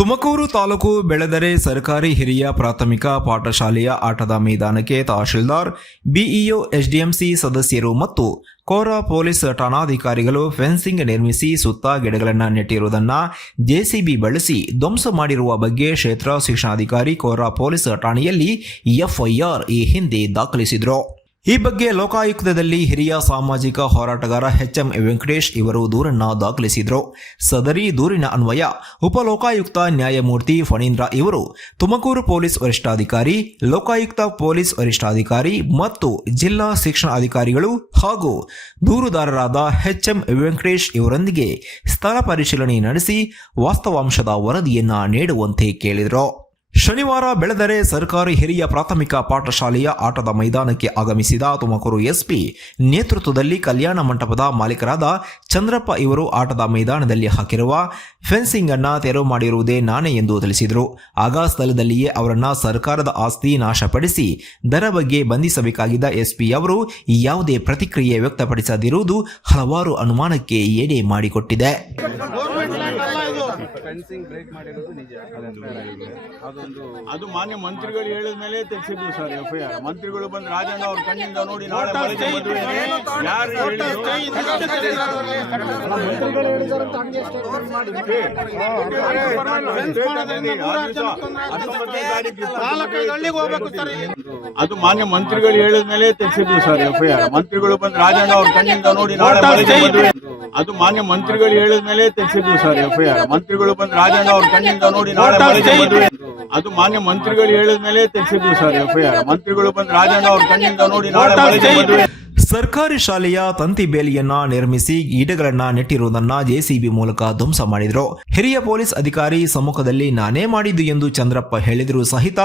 ತುಮಕೂರು ತಾಲೂಕು ಬೆಳದರೆ ಸರ್ಕಾರಿ ಹಿರಿಯ ಪ್ರಾಥಮಿಕ ಪಾಠಶಾಲೆಯ ಆಟದ ಮೈದಾನಕ್ಕೆ ತಹಶೀಲ್ದಾರ್, ಬಿಇಒ, ಎಸ್ಡಿಎಂಸಿ ಸದಸ್ಯರು ಮತ್ತು ಕೋರಾ ಪೊಲೀಸ್ ಠಾಣಾಧಿಕಾರಿಗಳು ಫೆನ್ಸಿಂಗ್ ನಿರ್ಮಿಸಿ ಸುತ್ತ ಗಿಡಗಳನ್ನು ನೆಟ್ಟಿರುವುದನ್ನು ಜೆಸಿಬಿ ಬಳಸಿ ಧ್ವಂಸ ಮಾಡಿರುವ ಬಗ್ಗೆ ಕ್ಷೇತ್ರ ಶಿಕ್ಷಣಾಧಿಕಾರಿ ಕೋರಾ ಪೊಲೀಸ್ ಠಾಣೆಯಲ್ಲಿ ಎಫ್ಐಆರ್ ಈ ಹಿಂದೆ ದಾಖಲಿಸಿದರು. ಈ ಬಗ್ಗೆ ಲೋಕಾಯುಕ್ತದಲ್ಲಿ ಹಿರಿಯ ಸಾಮಾಜಿಕ ಹೋರಾಟಗಾರ ಎಚ್ಎಂ ವೆಂಕಟೇಶ್ ಇವರು ದೂರನ್ನು ದಾಖಲಿಸಿದರು. ಸದರಿ ದೂರಿನ ಅನ್ವಯ ಉಪಲೋಕಾಯುಕ್ತ ನ್ಯಾಯಮೂರ್ತಿ ಫಣೀಂದ್ರ ಇವರು ತುಮಕೂರು ಪೊಲೀಸ್ ವರಿಷ್ಠಾಧಿಕಾರಿ, ಲೋಕಾಯುಕ್ತ ಪೊಲೀಸ್ ವರಿಷ್ಠಾಧಿಕಾರಿ ಮತ್ತು ಜಿಲ್ಲಾ ಶಿಕ್ಷಣಾಧಿಕಾರಿಗಳು ಹಾಗೂ ದೂರುದಾರರಾದ ಎಚ್ಎಂ ವೆಂಕಟೇಶ್ ಇವರೊಂದಿಗೆ ಸ್ಥಳ ಪರಿಶೀಲನೆ ನಡೆಸಿ ವಾಸ್ತವಾಂಶದ ವರದಿಯನ್ನ ನೀಡುವಂತೆ ಕೇಳಿದರು. ಶನಿವಾರ ಬೆಳದರೆ ಸರ್ಕಾರಿ ಹಿರಿಯ ಪ್ರಾಥಮಿಕ ಪಾಠಶಾಲೆಯ ಆಟದ ಮೈದಾನಕ್ಕೆ ಆಗಮಿಸಿದ ತುಮಕೂರು ಎಸ್ಪಿ ನೇತೃತ್ವದಲ್ಲಿ ಕಲ್ಯಾಣ ಮಂಟಪದ ಮಾಲೀಕರಾದ ಚಂದ್ರಪ್ಪ ಇವರು ಆಟದ ಮೈದಾನದಲ್ಲಿ ಹಾಕಿರುವ ಫೆನ್ಸಿಂಗ್ ಅನ್ನು ತೆರವು ಮಾಡಿರುವುದೇ ನಾನೇ ಎಂದು ತಿಳಿಸಿದರು. ಆಗ ಸ್ಥಳದಲ್ಲಿಯೇ ಅವರನ್ನ ಸರ್ಕಾರದ ಆಸ್ತಿ ನಾಶಪಡಿಸಿ ದರ ಬಗ್ಗೆ ಬಂಧಿಸಬೇಕಾಗಿದ್ದ ಎಸ್ಪಿ ಅವರು ಯಾವುದೇ ಪ್ರತಿಕ್ರಿಯೆ ವ್ಯಕ್ತಪಡಿಸದಿರುವುದು ಹಲವಾರು ಅನುಮಾನಕ್ಕೆ ಎಡೆ ಮಾಡಿಕೊಟ್ಟಿದೆ. ಫೆನ್ಸಿಂಗ್ ಬ್ರೇಕ್ ಮಾಡಿರೋದು ನಿಜ. ಅದು ಮಾನ್ಯ ಮಂತ್ರಿಗಳು ಹೇಳಿದ ಮೇಲೆ ತೆಗೆಸಿದ್ವಿ ಸರ್ ಎಫ್ಐಆರ್. ಮಂತ್ರಿಗಳು ಬಂದು ರಾಜಣ್ಣ ಅವ್ರ ಕಣ್ಣಿಂದ ನೋಡಿ ನಾಳೆ ಯಾರು ಅದು ಮಾನ್ಯ ಮಂತ್ರಿಗಳು ಹೇಳಿದ ಮೇಲೆ ತೆಗೆಸಿದ್ವಿ ಸರ್ ಎಫ್ಐಆರ್. ಮಂತ್ರಿಗಳು ಬಂದು ರಾಜಣ್ಣ ಅವ್ರ ಕಣ್ಣಿಂದ ನೋಡಿ ನಾಳೆ ಅದು ಮಾನ್ಯ ಮಂತ್ರಿಗಳು ಹೇಳಿದ ಮೇಲೆ ತೆಗೆಸಿದ್ವಿ ಸರ್ ಎಫ್ಐಆರ್. ಮಂತ್ರಿಗಳು ಬಂದು ರಾಜಣ್ಣ ಅವ್ರ ಕಣ್ಣಿಂದ ನೋಡಿ ನಾಳೆ ಅದು ಮಾನ್ಯ ಮಂತ್ರಿಗಳು ಹೇಳಿದ ಮೇಲೆ ತೆಗೆಸಿದ್ವಿ ಸರ್ ಎಫ್ಐಆರ್. ಮಂತ್ರಿಗಳು ಬಂದು ರಾಜಣ್ಣ ಅವ್ರ ಕಣ್ಣಿಂದ ನೋಡಿ ನಾಳೆ ಸರ್ಕಾರಿ ಶಾಲೆಯ ತಂತಿ ಬೇಲಿಯನ್ನ ನಿರ್ಮಿಸಿ ಗಿಡಗಳನ್ನ ನೆಟ್ಟಿರುವುದನ್ನ ಜೆಸಿಬಿ ಮೂಲಕ ಧ್ವಂಸ ಮಾಡಿದರು. ಹಿರಿಯ ಪೊಲೀಸ್ ಅಧಿಕಾರಿ ಸಮ್ಮುಖದಲ್ಲಿ ನಾನೇ ಮಾಡಿದ್ದು ಎಂದು ಚಂದ್ರಪ್ಪ ಹೇಳಿದರೂ ಸಹಿತ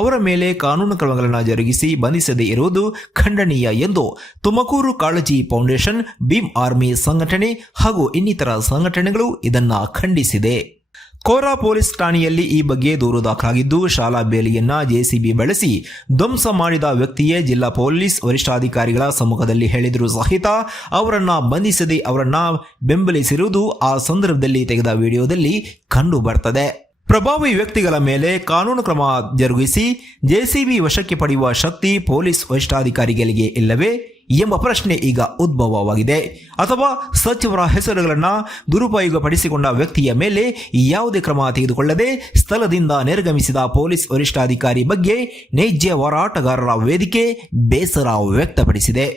ಅವರ ಮೇಲೆ ಕಾನೂನು ಕ್ರಮಗಳನ್ನು ಜರುಗಿಸಿ ಬಂಧಿಸದೇ ಇರುವುದು ಖಂಡನೀಯ ಎಂದು ತುಮಕೂರು ಕಾಳಜಿ ಫೌಂಡೇಶನ್, ಭೀಮ್ ಆರ್ಮಿ ಸಂಘಟನೆ ಹಾಗೂ ಇನ್ನಿತರ ಸಂಘಟನೆಗಳು ಇದನ್ನ ಖಂಡಿಸಿದೆ. ಕೋರಾ ಪೊಲೀಸ್ ಠಾಣೆಯಲ್ಲಿ ಈ ಬಗ್ಗೆ ದೂರು ದಾಖಲಾಗಿದ್ದು, ಶಾಲಾ ಬೇಲಿಯನ್ನ ಜೆಸಿಬಿ ಬಳಸಿ ಧ್ವಂಸ ಮಾಡಿದ ವ್ಯಕ್ತಿಯೇ ಜಿಲ್ಲಾ ಪೊಲೀಸ್ ವರಿಷ್ಠಾಧಿಕಾರಿಗಳ ಸಮ್ಮುಖದಲ್ಲಿ ಹೇಳಿದರೂ ಸಹಿತ ಅವರನ್ನ ಬಂಧಿಸದೆ ಅವರನ್ನ ಬೆಂಬಲಿಸಿರುವುದು ಆ ಸಂದರ್ಭದಲ್ಲಿ ತೆಗೆದ ವಿಡಿಯೋದಲ್ಲಿ ಕಂಡು ಬರ್ತದೆ. ಪ್ರಭಾವಿ ವ್ಯಕ್ತಿಗಳ ಮೇಲೆ ಕಾನೂನು ಕ್ರಮ ಜರುಗಿಸಿ ಜೆಸಿಬಿ ವಶಕ್ಕೆ ಪಡೆಯುವ ಶಕ್ತಿ ಪೊಲೀಸ್ ವರಿಷ್ಠಾಧಿಕಾರಿಗಳಿಗೆ ಇಲ್ಲವೇ ಎಂಬ ಪ್ರಶ್ನೆ ಈಗ ಉದ್ಭವವಾಗಿದೆ. ಅಥವಾ ಸಚಿವರ ಹೆಸರುಗಳನ್ನು ದುರುಪಯೋಗಪಡಿಸಿಕೊಂಡ ವ್ಯಕ್ತಿಯ ಮೇಲೆ ಯಾವುದೇ ಕ್ರಮ ತೆಗೆದುಕೊಳ್ಳದೆ ಸ್ಥಳದಿಂದ ನಿರ್ಗಮಿಸಿದ ಪೊಲೀಸ್ ವರಿಷ್ಠಾಧಿಕಾರಿ ಬಗ್ಗೆ ನೈಜ ಹೋರಾಟಗಾರರ ವೇದಿಕೆ ಬೇಸರ ವ್ಯಕ್ತಪಡಿಸಿದೆ.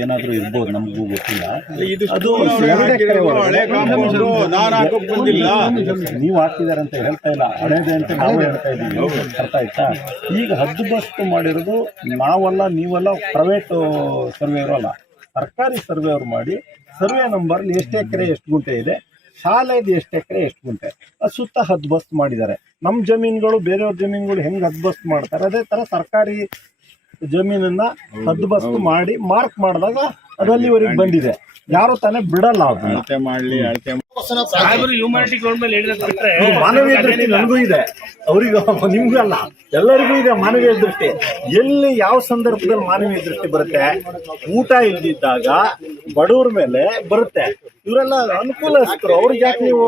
ಏನಾದ್ರೂ ಇರ್ಬೋದು, ನಮಗೂ ಗೊತ್ತಿಲ್ಲ. ನೀವು ಹಾಕ್ತಿದಾರೆ ಅಂತ ಹೇಳ್ತಾ ಇಲ್ಲ, ಹಳೇದೆ ಅಂತ ನಾವು ಹೇಳ್ತಾ ಇದ್ದೀವಿ. ಅರ್ಥ ಆಯ್ತಾ? ಈಗ ಹದ್ದುಬಸ್ತು ಮಾಡಿರೋದು ನಾವಲ್ಲ, ನೀವಲ್ಲ, ಪ್ರೈವೇಟ್ ಸರ್ವೇಯರು ಅಲ್ಲ, ಸರ್ಕಾರಿ ಸರ್ವೇಯರು ಮಾಡಿ ಸರ್ವೆ ನಂಬರ್ ಎಷ್ಟು ಎಕರೆ ಎಷ್ಟು ಗುಂಟೆ ಇದೆ, ಶಾಲೆದು ಎಷ್ಟು ಎಕರೆ ಎಷ್ಟು ಗುಂಟೆ, ಅದು ಸುತ್ತ ಹದ್ದುಬಸ್ತು ಮಾಡಿದ್ದಾರೆ. ನಮ್ಮ ಜಮೀನುಗಳು ಬೇರೆಯವ್ರ ಜಮೀನುಗಳು ಹೆಂಗೆ ಹದ್ದುಬಸ್ತು ಮಾಡ್ತಾರೆ ಅದೇ ಥರ ಸರ್ಕಾರಿ ಜಮೀನನ್ನ ಹದ್ದುಬಸ್ತು ಮಾಡಿ ಮಾರ್ಕ್ ಮಾಡಿದಾಗ ಅದಲ್ಲಿವರೆಗೆ ಬಂದಿದೆ. ಯಾರು ತಾನೇ ಬಿಡಲ್ಲ. ಮಾನವೀಯ ದೃಷ್ಟಿ ನನಗೂ ಇದೆ, ಅವರಿಗೂ ನಿಮ್ಗೂ ಅಲ್ಲ, ಎಲ್ಲರಿಗೂ ಇದೆ ಮಾನವೀಯ ದೃಷ್ಟಿ. ಎಲ್ಲಿ ಯಾವ ಸಂದರ್ಭದಲ್ಲಿ ಮಾನವೀಯ ದೃಷ್ಟಿ ಬರುತ್ತೆ? ಊಟ ಇಲ್ದಿದ್ದಾಗ ಬಡವ್ರ ಮೇಲೆ ಬರುತ್ತೆ. ಇವರೆಲ್ಲ ಅನುಕೂಲಸ್ಥರು, ಅವ್ರಿಗೆ ಯಾಕೆ ನೀವು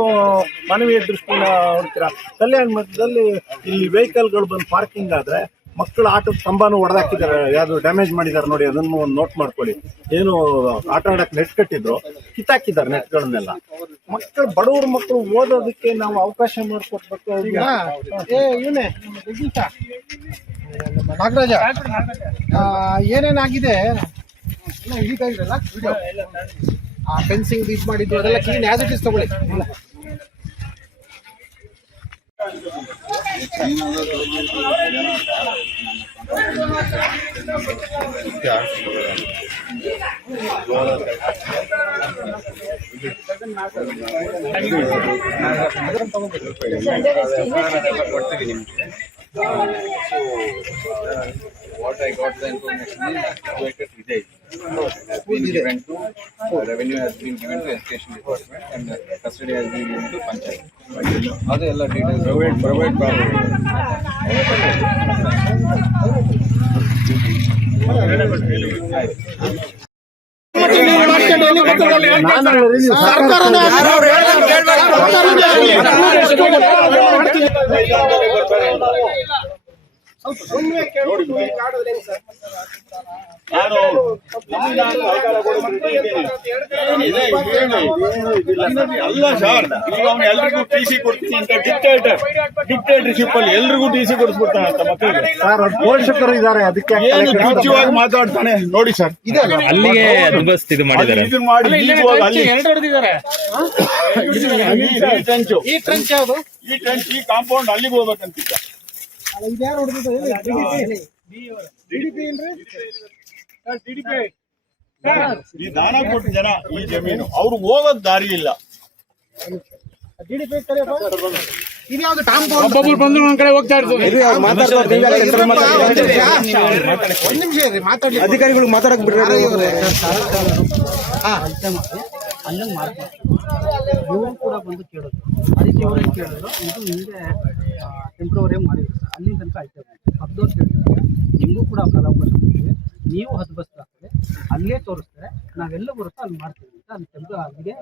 ಮಾನವೀಯ ದೃಷ್ಟಿನ ಹೊಡ್ತೀರಾ? ಕಲ್ಯಾಣ ಮಠದಲ್ಲಿ ಇಲ್ಲಿ ವೆಹಿಕಲ್ಗಳು ಬಂದು ಪಾರ್ಕಿಂಗ್ ಆದ್ರೆ ಮಕ್ಕಳು ಆಟದ ಕಂಬನೂ ಹೊಡೆದಾಕಿದ್ದಾರೆ, ಯಾರು ಡ್ಯಾಮೇಜ್ ಮಾಡಿದ್ದಾರೆ ನೋಡಿ, ಅದನ್ನು ಒಂದು ನೋಟ್ ಮಾಡ್ಕೊಳ್ಳಿ. ಏನು ಆಟ ಆಡಕ್ಕೆ ನೆಟ್ ಕಟ್ಟಿದ್ರು, ಕಿತ್ತಾಕಿದ್ದಾರೆ ನೆಟ್ಗಳನ್ನೆಲ್ಲ. ಮಕ್ಕಳು, ಬಡವ್ರ ಮಕ್ಕಳು ಓದೋದಕ್ಕೆ ನಾವು ಅವಕಾಶ ಮಾಡಿಕೊಡ್ಬೇಕು. ಇವನೇ ನಾಗರಾಜ ಏನೇನಾಗಿದೆ ಹಿಡಿತಾ ಇದ್ರಲ್ಲ ವಿಡಿಯೋ, ಆ ಫೆನ್ಸಿಂಗ್ ಇದು ಮಾಡಿದ್ದು ಅದೆಲ್ಲ ಕ್ಲೀನ್ ಆಸ್ ಇಟ್ ಇಸ್ ತಗೊಳ್ಳಿ. What I got the information is situated village has been given to revenue, has been given to education department, and custody has been given to panchayat. ಅದೆಲ್ಲ details private ಸರ್ಕಾರ ನಾನು ಅಲ್ಲ sir, ಈಗ ಅವ್ನು ಎಲ್ರಿಗೂ TC ಕೊಡ್ತೀನಿ ಅಂತ ಡಿಕ್ಟೇಟರ್ಶಿಪ್ ಅಲ್ಲಿ ಎಲ್ರಿಗೂ ಟಿಸಿ ಕೊಡಿಸ್ಬಿಡ್ತಾನೆ ಅಂತ ಮಕ್ಕಳಿಗೆ. ಸರ್ ಅವ್ರ ಪೋಷಕರು ಇದ್ದಾರೆ, ಅದಕ್ಕೆ ಏನು ಕಿಚ್ಚುವಾಗಿ ಮಾತಾಡ್ತಾನೆ ನೋಡಿ ಸರ್. ಅಲ್ಲಿಗೆ ಬಸ್ ಇದು ಮಾಡಿದ್ದಾರೆ. ಇದನ್ನ ಮಾಡಿ ಅಲ್ಲಿ ಈ ಟ್ರಂಚ್ ಯಾವುದು? ಈ ಟ್ರೆಂಚ್ ಈ ಕಾಂಪೌಂಡ್ ಅಲ್ಲಿಗೆ ಹೋಗ್ಬೇಕಂತಿದ್ದ. ಇದ್ಯಾರು ಹೊಡೆದಿದ್ದು? ಈ ದಾನ ಕೊಟ್ಟ ಜನ ಈ ಜಮೀನು ಅವ್ರು ಹೋಗೋದ್ ದಾರಿ ಇಲ್ಲ. ಇದ್ಯಾವುದು ಕಾಂಪೌಂಡ್? ಒಂದ್ ನಿಮಿಷ ಇರ್ರಿ, ಮಾತಾಡ್ಲಿ. ಅಧಿಕಾರಿಗಳು ಮಾತಾಡಕ್ ಬಿಡ್ರಿ. ಅಲ್ಲಂಗ್ ಮಾಡ್ತಾರೆ ಇವರು ಕೂಡ ಬಂದು ಕೇಳೋದು, ಅದಕ್ಕೆ ಇವ್ರೇನು ಕೇಳಿದ್ರು, ಇದು ಹಿಂದೆ ಟೆಂಪ್ರವರಿ ಮಾಡಿದ್ರು ಸರ್, ಅಲ್ಲಿ ತನಕ ಆಯ್ತು. ಹಬ್ಬದವ್ರು ಕೇಳಿದ್ರೆ ನಿಮಗೂ ಕೂಡ ಕಾಲಾವಕಾಶ ಕೊಡ್ತೀವಿ, ನೀವು 10 ಬಸ್ ಆಗ್ತದೆ, ಅಲ್ಲೇ ತೋರಿಸ್ತಾರೆ, ನಾವೆಲ್ಲ ಬರುತ್ತೋ ಅಲ್ಲಿ ಮಾಡ್ತೀವಿ ಅಂತ ಅಲ್ಲಿ ಟೆಂಪ್ರ ಅಲ್ಲಿಗೆ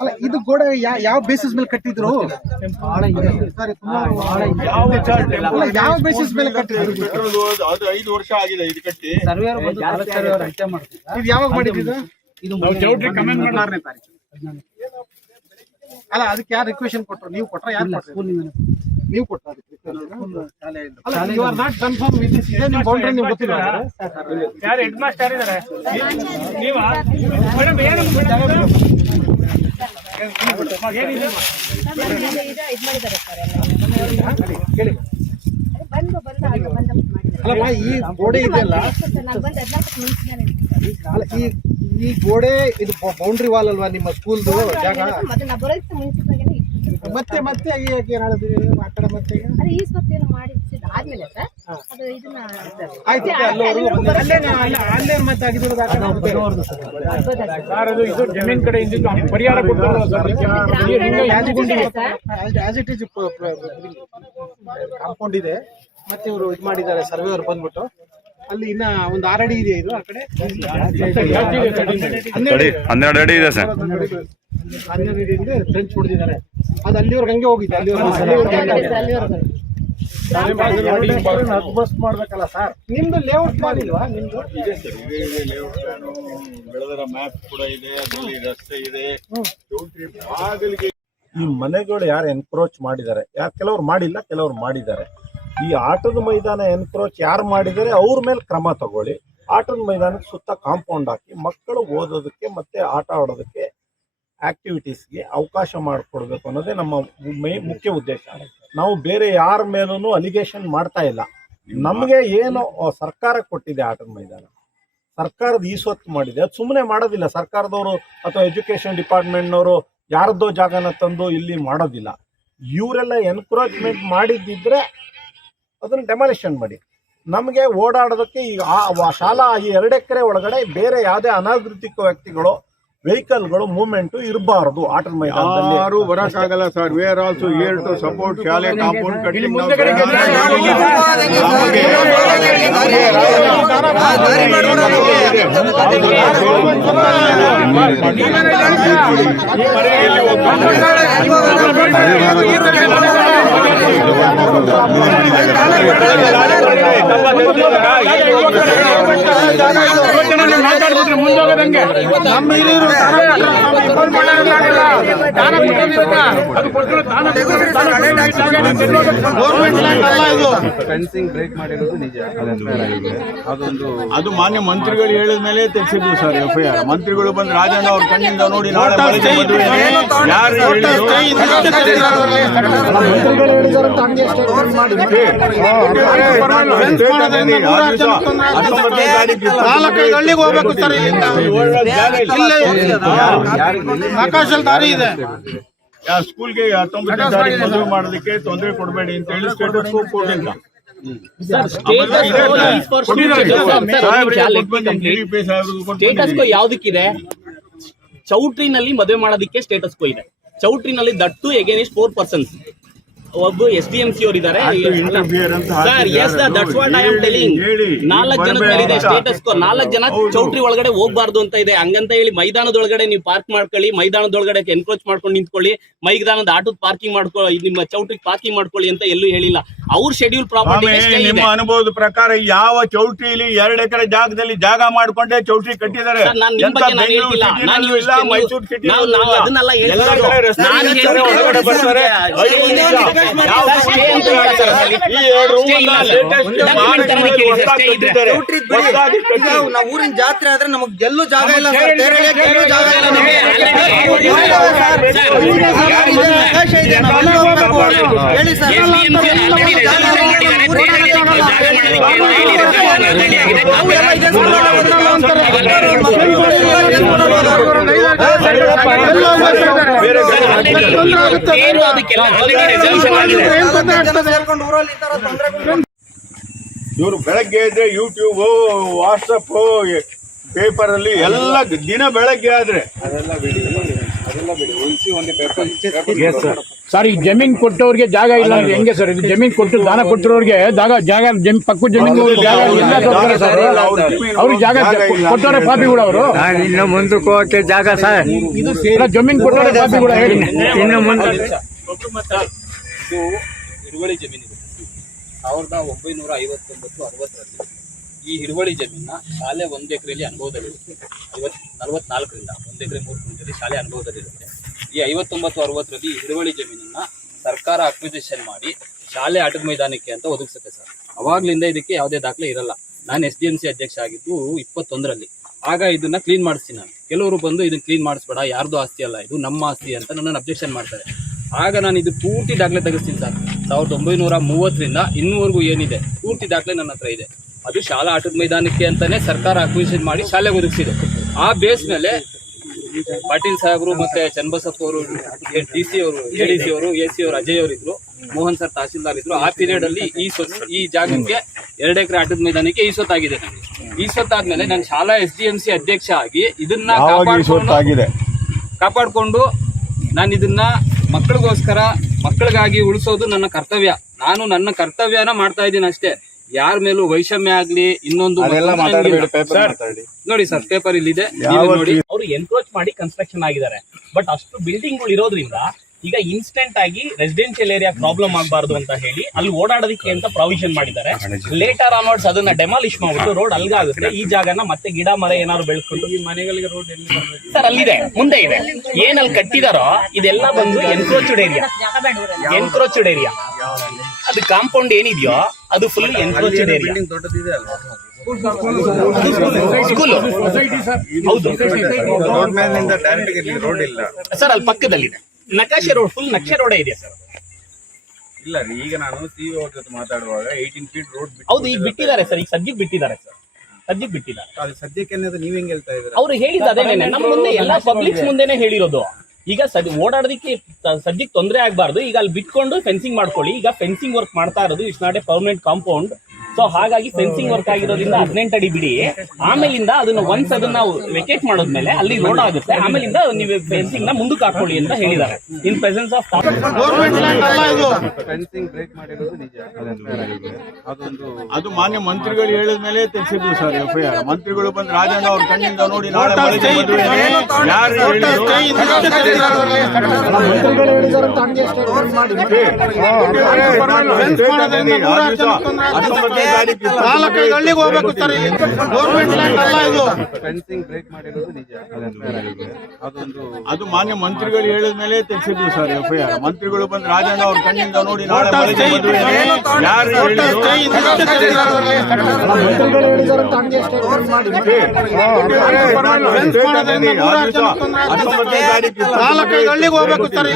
ಅಲ್ಲ, ಇದು ಗೋಡೆ ಯಾವ ಬೇಸಿಸ್ ಮೇಲೆ ಕಟ್ಟಿದ್ರು? ಬಹಳ ಇದೆ ಸರ್, ಬಹಳ ಇದೆ. ಯಾವ ಬೇಸಿಸ್ ಮೇಲೆ ಕಟ್ಟಿದ್ರು? ಅದು 5 ವರ್ಷ ಆಗಿದೆ ಇದು ಕಟ್ಟಿ. ಸರ್ವೇಯರ್ ಬಂದು ತಾಲೂಕು ಸರ್ವೇಯರ್ ಅಂಚೆ ಮಾಡ್ತಿದ್ದ. ಇದು ಯಾವಾಗ ಮಾಡಿದ್ದು? ಇದು 14ನೇ ತಾರೀಕು. ಅಲ್ಲ, ಅದಕ್ಕೆ ಯಾರು ರಿಕ್ವೆಷನ್ ಕೊಟ್ಟರು? ನೀವು ಕೊಟ್ರ? ಯಾರು ಸ್ಕೂಲಿಂದ ನೀವು ಕೊಟ್ಟ? ಅಲ್ಲ, you are not confirm with this. ಇದೆ ನಿಮ್ಮ ಬೌಂಡ್ರಿ ನಿಮ್ಗೆ ಗೊತ್ತಿಲ್ಲ? ಯಾರು ಹೆಡ್ ಮಾಸ್ಟರ್ ಇದ್ದಾರೆ? ನೀವಾ ಮೇಡಮ್? ಏನು ಅಲ್ಲಮ್ಮ, ಈ ಗೋಡೆ ಇದೆಯಲ್ಲ, ಅಲ್ಲ, ಈ ಗೋಡೆ ಇದು ಬೌಂಡ್ರಿ ವಾಲ್ ಅಲ್ವಾ ನಿಮ್ಮ ಸ್ಕೂಲ್ದು ಜಾಗ? ಮತ್ತೆ ಮತ್ತೆ ಏನ್ ಹೇಳಿದ್ರಿ ಆ ಕಡೆ? ಮತ್ತೆ ಆಯ್ತು, ಅಲ್ಲೇನ್ ಮತ್ತೆ ಆಗಿರೋದು ಆ ಕಡೆ? ಸರ್, ಇದು ಜಮೀನ್ ಕಡೆ ಇಂದಿದ್ದು ಪರಿಹಾರ ಕೊಡ್ತಾರೆ ಆಸ್ ಇಟ್ ಈಸ್ ಕಾಂಪೌಂಡ್ ಇದೆ. ಮತ್ತೆ ಇವರು ಇದು ಮಾಡಿದ್ದಾರೆ, ಸರ್ವೆ ಅವ್ರು ಬಂದ್ಬಿಟ್ಟು ಅಲ್ಲಿ ಇನ್ನ ಒಂದು 6 ಅಡಿ ಇದೆ. ಇದು ಆ ಕಡೆ 12 ಅಡಿ ಇದೆ ಸರ್. 12 ಅಡಿ ಇದೆ, ಟ್ರೆಂಚ್ ಹೊಡೆದಿದ್ದಾರೆ. ಅದು ಅಲ್ಲಿವರೆಗೆ ಹಂಗೆ ಹೋಗಿದೆ. ಬಸ್ ಮಾಡ್ಬೇಕಲ್ಲ ಸರ್. ನಿಮ್ದು ಲೇಔಟ್ ಮಾಡಿಲ್ವಾ? ನಿಮ್ದು ಇದೆ ಸರ್, ಇದೆ ಲೇಔಟ್ ಪ್ಲಾನು, ಬೆಳೆದರ ಮ್ಯಾಪ್ ಕೂಡ ಇದೆ, ಅದರಲ್ಲಿ ರಸ್ತೆ ಇದೆ. ಬಾಗಿಲಿಗೆ ಈ ಮನೆಗಳು ಯಾರು ಎನ್ಕ್ರೋಚ್ ಮಾಡಿದ್ದಾರೆ, ಕೆಲವ್ರು ಮಾಡಿಲ್ಲ, ಕೆಲವ್ರು ಮಾಡಿದ್ದಾರೆ. ಈ ಆಟದ ಮೈದಾನ ಎನ್ಕ್ರೋಚ್ ಯಾರು ಮಾಡಿದ್ದಾರೆ ಅವ್ರ ಮೇಲೆ ಕ್ರಮ ತಗೊಳ್ಳಿ. ಆಟದ ಮೈದಾನಕ್ಕೆ ಸುತ್ತ ಕಾಂಪೌಂಡ್ ಹಾಕಿ ಮಕ್ಕಳು ಓದೋದಕ್ಕೆ ಮತ್ತೆ ಆಟ ಆಡೋದಕ್ಕೆ ಆಕ್ಟಿವಿಟೀಸ್ಗೆ ಅವಕಾಶ ಮಾಡಿಕೊಡ್ಬೇಕು ಅನ್ನೋದೇ ನಮ್ಮ ಮುಖ್ಯ ಉದ್ದೇಶ. ನಾವು ಬೇರೆ ಯಾರ ಮೇಲೂ ಅಲಿಗೇಷನ್ ಮಾಡ್ತಾ ಇಲ್ಲ. ನಮಗೆ ಏನು ಸರ್ಕಾರ ಕೊಟ್ಟಿದೆ ಆಟದ ಮೈದಾನ, ಸರ್ಕಾರದ ಈ ಸ್ವತ್ತು ಮಾಡಿದೆ, ಅದು ಸುಮ್ಮನೆ ಮಾಡೋದಿಲ್ಲ. ಸರ್ಕಾರದವರು ಅಥವಾ ಎಜುಕೇಷನ್ ಡಿಪಾರ್ಟ್ಮೆಂಟ್ನವರು ಯಾರದ್ದೋ ಜಾಗನ ತಂದು ಇಲ್ಲಿ ಮಾಡೋದಿಲ್ಲ. ಇವರೆಲ್ಲ ಎನ್ಕ್ರೋಚ್ಮೆಂಟ್ ಮಾಡಿದ್ದಿದ್ರೆ ಅದನ್ನು ಡೆಮಾಲಿಷನ್ ಮಾಡಿ. ನಮಗೆ ಓಡಾಡೋದಕ್ಕೆ ಈ ಶಾಲಾ ಈ 2 ಎಕರೆ ಒಳಗಡೆ ಬೇರೆ ಯಾವುದೇ ಅನಾಗರಿಕ ವ್ಯಕ್ತಿಗಳು ವೆಹಿಕಲ್ಗಳು ಮೂವ್ಮೆಂಟು ಇರಬಾರದು. ಆಟದ ಮೈದಾನದಲ್ಲಿ ಯಾರು ಬರಕ್ಕಾಗಲ್ಲ sir. We are also here to support ಶಾಲೆ ಕಾಂಪೌಂಡ್ ಕಟ್ಟಿಂಗ್. ಮುಂದೋಗದಂಗೆ ಫೆನ್ಸಿಂಗ್ ಬ್ರೇಕ್ ಮಾಡಿರೋದು ನಿಜ. ಅದು ಮಾನ್ಯ ಮಂತ್ರಿಗಳು ಹೇಳಿದ ಮೇಲೆ ತೆಗೆಸಿದ್ವಿ ಸರ್ FIR. ಮಂತ್ರಿಗಳು ಬಂದು ರಾಜಣ್ಣ ಅವ್ರ ಕಣ್ಣಿಂದ ನೋಡಿ ನಾಳೆ ಮದುವೆ ಯಾರು ದಾರಿ ಇದೆ. ಸ್ಕೂಲ್ಗೆ 19ನೇ ತಾರೀಕು ಮದುವೆ ಮಾಡೋದಕ್ಕೆ ತೊಂದರೆ ಕೊಡಬೇಡಿ ಅಂತ ಹೇಳಿ ಸ್ಟೇಟಸ್ ಕೊಟ್ಟಿಲ್ಲ. Status quo ಯಾವ್ದಕ್ಕಿದೆ? ಚೌಟ್ರಿನಲ್ಲಿ ಮದುವೆ ಮಾಡೋದಕ್ಕೆ ಸ್ಟೇಟಸ್ ಕೋ ಇದೆ. ಚೌಟ್ರಿನಲ್ಲಿ ದಟ್ಟು ಎಗೇನಿಸ್ಟ್ 4 ಪರ್ಸನ್ಸ್. ಒಬ್ಬ SDMC ಅವರಿದ್ದಾರೆ interfere ಅಂತ ಸರ್. ಹಾಕಿದ್ದಾರೆ. Yes that's what I am telling. ಹೇಳಿ. 4 ಜನದ ಮೇಲಿದೆ ಸ್ಟೇಟಸ್ ಕೋ. 4 ಜನ ಚೌಟ್ರಿ ಒಳಗಡೆ ಹೋಗ್ಬಾರ್ದು ಅಂತ ಇದೆ. ಹಂಗಂತ ಹೇಳಿ ಮೈದಾನದೊಳಗಡೆ ನೀವು ಪಾರ್ಕ್ ಮಾಡ್ಕೊಳ್ಳಿ, ಮೈದಾನದೊಳಗಡೆ ಎನ್ಕ್ರೋಚ್ ಮಾಡ್ಕೊಂಡು ನಿಂತ್ಕೊಳ್ಳಿ, ಮೈದಾನದ ಆಟೋದ್ ಪಾರ್ಕಿಂಗ್ ಮಾಡ್ಕೊಳ್ಳಿ, ನಿಮ್ಮ ಚೌಟ್ರಿಗೆ ಪಾರ್ಕಿಂಗ್ ಮಾಡ್ಕೊಳ್ಳಿ ಅಂತ ಎಲ್ಲೂ ಹೇಳಿಲ್ಲ. ಅವ್ರ ಶೆಡ್ಯೂಲ್ ಪ್ರಾಪರ್ಟಿ ನಿಮ್ಮ ಅನುಭವದ ಪ್ರಕಾರ ಯಾವ ಚೌಟ್ರಿಲಿ 2 ಎಕರೆ ಜಾಗದಲ್ಲಿ ಜಾಗ ಮಾಡ್ಕೊಂಡೇ ಚೌಟ್ರಿ ಕಟ್ಟಿದ್ದಾರೆ. ಸರ್, ನಾನ್ ನಿಮ್ ಬಗ್ಗೆ ನಾನು ಹೇಳ್ತಿಲ್ಲ. ನಾನು ಇಲ್ಲ, ಮೈಸೂರು ಸಿಟಿ ನಾವು ಅದನ್ನೆಲ್ಲ ಎಲ್ಲ ಕಡೆ ರಸ್ತೆ ನಾನು ಇರ್ತಾರೆ, ಒಳಗಡೆ ಬರ್ತಾರೆ. ಐದು ನಿಮಿಷ. ಯಾವ ಚೌಟ್ರಿ ಅಂತ ಇಲ್ಲ ಸರ್. ಈ 2 ರೂಮ್ ಅನ್ನ latest ಮಾಡಿ ಹೊಸದಾಗಿ ಕಟ್ಟಿದ್ದಾರೆ. ಹೊಸದಾಗಿ ಕಟ್ಟಿ ನಾವು ಊರಿನ ಜಾತ್ರೆ ಆದ್ರೆ ನಮಗ್ ಗೆಲ್ಲೂ ಜಾಗ ಇಲ್ಲ ಸರ್. ತೆರಳಿಯಕ್ಕೆ ಎಲ್ಲೂ ಜಾಗ ಇಲ್ಲ ನಮಗೆ. ಅವಕಾಶ ಇದೆ, ನಾವು ಅಲ್ಲಿ ಹೋಗ್ಬೇಕು. ಹೇಳಿ ಸರ್. ಸೇರ್ಕೊಂಡು ಊರಲ್ಲಿ ಈ ತರ ತೊಂದರೆ ಇವರು ಬೆಳಗ್ಗೆ ಇದ್ರೆ ಯೂಟ್ಯೂಬ್, ವಾಟ್ಸಪ್, ಪೇಪರ್ ಅಲ್ಲಿ ಎಲ್ಲ ದಿನ ಬೆಳಗ್ಗೆ ಆದ್ರೆ ಸರ್, ಈ ಜಮೀನ್ ಕೊಟ್ಟವ್ರಿಗೆ ಜಾಗ ಇಲ್ಲ ಅಂದ್ರೆ ಹೆಂಗೆ ಸರ್? ಇದು ಜಮೀನ್ ಕೊಟ್ಟು ದಾನ ಕೊಟ್ಟಿರೋರಿಗೆ ಜಾಗ ಪಕ್ಕ ಜಮೀನ್ ಅವ್ರಿಗೆ ಜಾಗ ಕೊಟ್ಟವ್ರೆ ಪಾಪಿಗಳು ಅವರು. ಇನ್ನು ಮುಂದಕ್ಕೆ ಹೋಗಕ್ಕೆ ಜಾಗ ಸರ್. ಜಮೀನ್ ಕೊಟ್ಟವ್ರೆ ಪಾಪಿಗಳು ಹೇಳಿ. ಇನ್ನು ಮುಂದೆ ಇದು ಹಿರುವಳಿ ಜಮೀನಿದೆ. 1959-60ರಲ್ಲಿ ಈ ಹಿರುವಳಿ ಜಮೀನ ಶಾಲೆ 1 ಎಕರೆಯಲ್ಲಿ ಅನುಭವದಲ್ಲಿರುತ್ತೆ. 44ರಿಂದ 1 ಎಕರೆ 3 ಗುಂಟೆಯಲ್ಲಿ ಶಾಲೆ ಅನುಭವದಲ್ಲಿರುತ್ತೆ. ಈ 59-60ರಲ್ಲಿ ಹಿರುವಳಿ ಜಮೀನನ್ನ ಸರ್ಕಾರ ಅಕ್ವಿಸಿಷನ್ ಮಾಡಿ ಶಾಲೆ ಆಟದ ಮೈದಾನಕ್ಕೆ ಅಂತ ಒದಗಿಸುತ್ತೆ ಸರ್. ಅವಾಗ್ಲಿಂದ ಇದಕ್ಕೆ ಯಾವುದೇ ದಾಖಲೆ ಇರಲ್ಲ. ನಾನು SDMC ಅಧ್ಯಕ್ಷ ಆಗಿದ್ದು 21ರಲ್ಲಿ. ಆಗ ಇದನ್ನ ಕ್ಲೀನ್ ಮಾಡಿಸ್ತೀನಿ ನಾನು. ಕೆಲವರು ಬಂದು ಇದನ್ನ ಕ್ಲೀನ್ ಮಾಡಿಸ್ಬೇಡ, ಯಾರ್ದು ಆಸ್ತಿ ಅಲ್ಲ, ಇದು ನಮ್ಮ ಆಸ್ತಿ ಅಂತ ನನ್ನನ್ನು ಅಬ್ಜೆಕ್ಷನ್ ಮಾಡ್ತಾರೆ. ಆಗ ನಾನು ಇದು ಪೂರ್ತಿ ದಾಖಲೆ ತೆಗೆಸ್ತೀನಿ ಸರ್. 1930ರಿಂದ ಇನ್ನೂವರೆಗೂ ಏನಿದೆ ಪೂರ್ತಿ ದಾಖಲೆ ನನ್ನ ಹತ್ರ ಇದೆ. ಅದು ಶಾಲಾ ಆಟದ ಮೈದಾನಕ್ಕೆ ಅಂತಾನೆ ಸರ್ಕಾರ ಅಕ್ವಿಸಿಷನ್ ಮಾಡಿ ಶಾಲೆಗೆ ಒದಗಿಸಿದೆ. ಆ ಬೇಸ್ ಮೇಲೆ ಪಾಟೀಲ್ ಸಾಹೇಬರು ಮತ್ತೆ ಚನ್ನಬಸಪ್ಪ ಅವರು, DC ಅವರು, ADC ಅವರು, AC ಅವರು, ಅಜಯ್ ಅವರು ಇದ್ರು, ಮೋಹನ್ ಸರ್ ತಹಸೀಲ್ದಾರ್ ಇದ್ರು. ಆ ಪೀರಿಯಡ್ ಅಲ್ಲಿ ಈ ಜಾಗಕ್ಕೆ 2 ಎಕರೆ ಆಟದ ಮೈದಾನಕ್ಕೆ ಈಸೊತ್ತಾಗಿದೆ. ಈಸೊತ್ತಾದ್ಮೇಲೆ ನಾನು ಶಾಲಾ SDMC ಅಧ್ಯಕ್ಷ ಆಗಿ ಇದನ್ನ ಕಾಪಾಡ್ಕೊಂಡು ನಾನು ಇದನ್ನ ಮಕ್ಕಳಿಗಾಗಿ ಉಳಿಸೋದು ನನ್ನ ಕರ್ತವ್ಯ. ನಾನು ನನ್ನ ಕರ್ತವ್ಯನ ಮಾಡ್ತಾ ಇದ್ದೀನಿ ಅಷ್ಟೇ. ಯಾರ ಮೇಲೂ ವೈಷಮ್ಯ ಆಗ್ಲಿ ಇನ್ನೊಂದು ನೋಡಿ ಸರ್, ಪೇಪರ್ ಇಲ್ಲಿದೆ, ನೋಡಿ. ಅವರು ಎನ್ಕ್ರೋಚ್ ಮಾಡಿ ಕನ್ಸ್ಟ್ರಕ್ಷನ್ ಆಗಿದ್ದಾರೆ. ಬಟ್ ಅಷ್ಟು ಬಿಲ್ಡಿಂಗ್ ಗಳು ಇರೋದ್ರಿಂದ ಈಗ ಇನ್ಸ್ಟೆಂಟ್ ಆಗಿ ರೆಸಿಡೆನ್ಷಿಯಲ್ ಏರಿಯಾ ಪ್ರಾಬ್ಲಮ್ ಆಗಬಾರ್ದು ಅಂತ ಹೇಳಿ ಅಲ್ಲಿ ಓಡಾಡೋದಕ್ಕೆ ಅಂತ ಪ್ರಾವಿಷನ್ ಮಾಡಿದ್ದಾರೆ. ಲೇಟರ್ ಆನ್ವರ್ಡ್ಸ್ ಅದನ್ನ ಡೆಮಾಲಿಷ್ ಮಾಡ್ಬಿಟ್ಟು ರೋಡ್ ಅಲ್ಗಾಗುತ್ತೆ. ಈ ಜಾಗನ ಮತ್ತೆ ಗಿಡ ಮರ ಏನಾದ್ರು ಬೆಳೆಸ್ಕೊಂಡು ಈ ಮನೆಗಳಿಗೆ ರೋಡ್ ಸರ್ ಅಲ್ಲಿದೆ, ಮುಂದೆ ಇದೆ. ಏನಲ್ಲಿ ಕಟ್ಟಿದಾರೋ ಇದೆಲ್ಲ ಬಂದು ಎನ್ಕ್ರೋಚ್ಡ್ ಏರಿಯಾ. ಅದು ಕಾಂಪೌಂಡ್ ಏನಿದೆಯೋ ಅದು ಫುಲ್ ಎನ್ಕ್ರೋಚ್ಡ್ ಏರಿಯಾ. ಸ್ಕೂಲ್ ಹೌದು ಸರ್, ಅಲ್ಲಿ ಪಕ್ಕದಲ್ಲಿದೆ. ನಕಾಶೆ ರೋಡ್, ಫುಲ್ ನಕ್ಷೆ ರೋಡೇ ಇದೆ ಸರ್. ಇಲ್ಲ ರೀ, ಈಗ ನಾನು CEO ಅವ್ರ ಜೊತೆ ಮಾತಾಡುವಾಗ 18 ಫೀಟ್ ರೋಡ್ ಹೌದು, ಈಗ ಬಿಟ್ಟಿದ್ದಾರೆ ಸರ್. ಈಗ ಸದ್ಯಕ್ಕೆ ಬಿಟ್ಟಿದ್ದಾರೆ ಸರ್, ಸದ್ಯಕ್ಕೆ ಬಿಟ್ಟಿದ್ದಾರೆ. ಸದ್ಯಕ್ಕೆ ನೀವ್ ಹೆಂಗ್ ಹೇಳ್ತಾ ಇದ್ದೀರಾ? ಅವ್ರು ಹೇಳಿದ ಅದೇನೆ, ನಮ್ಮ ಮುಂದೆ ಎಲ್ಲಾ ಪಬ್ಲಿಕ್ಸ್ ಮುಂದೆನೆ ಹೇಳಿರೋದು. ಈಗ ಓಡಾಡೋದಕ್ಕೆ ಸದ್ಯಕ್ಕೆ ತೊಂದರೆ ಆಗಬಾರ್ದು. ಈಗ ಅಲ್ಲಿ ಬಿಟ್ಕೊಂಡು ಫೆನ್ಸಿಂಗ್ ಮಾಡ್ಕೊಳ್ಳಿ. ಈಗ ಫೆನ್ಸಿಂಗ್ ವರ್ಕ್ ಮಾಡ್ತಾ ಇರೋದು, it's not A permanent compound. So ಹಾಗಾಗಿ ಫೆನ್ಸಿಂಗ್ ವರ್ಕ್ ಆಗಿರೋದ್ರಿಂದ 18 ಅಡಿ ಬಿಡಿ. ಆಮೇಲಿಂದ ಅದನ್ನ ಒನ್ಸ್ ಅದನ್ನ ವೆಕೇಟ್ ಮಾಡೋದ್ಮೇಲೆ ಅಲ್ಲಿ ರೋಡ್ ಆಗುತ್ತೆ. ಆಮೇಲಿಂದ ನೀವು ಫೆನ್ಸಿಂಗ್ ನ ಮುಂದಕ್ಕೆ ಹಾಕೊಳ್ಳಿ ಅಂತ ಹೇಳಿದ್ದಾರೆ. In presence of fencing break ಮಾಡಿರೋದು ನಿಜ. ಅದು ಮಾನ್ಯ ಮಂತ್ರಿಗಳು ಹೇಳಿದ ಮೇಲೆ ತೆಗೆಸಿದ್ವಿ ಸರ್ FIR. ಮಂತ್ರಿಗಳು ಬಂದು ರಾಜಣ್ಣ ಅವ್ರ ಕಣ್ಣಿಂದ ನೋಡಿ ನಾಳೆ ಯಾರು ಹಳ್ಳಿಗೆ ಹೋಗ್ಬೇಕು ಸರ್. ಗೌರ್ಮೆಂಟ್ ಲ್ಯಾಂಡ್ ಅಲ್ಲ ಇದು. ಫೆನ್ಸಿಂಗ್ ಬ್ರೇಕ್ ಮಾಡಿರೋದು ನಿಜ. ಅದು ಮಾನ್ಯ ಮಂತ್ರಿಗಳು ಹೇಳಿದ ಮೇಲೆ ತೆಗೆಸಿದ್ವಿ ಸರ್ FIR. ಮಂತ್ರಿಗಳು ಬಂದು ರಾಜಣ್ಣ ಅವ್ರ ಕಣ್ಣಿಂದ ನೋಡಿ ನಾಳೆ ಯಾರು ಹಳ್ಳಿಗೆ ಹೋಗ್ಬೇಕು ಸರ್.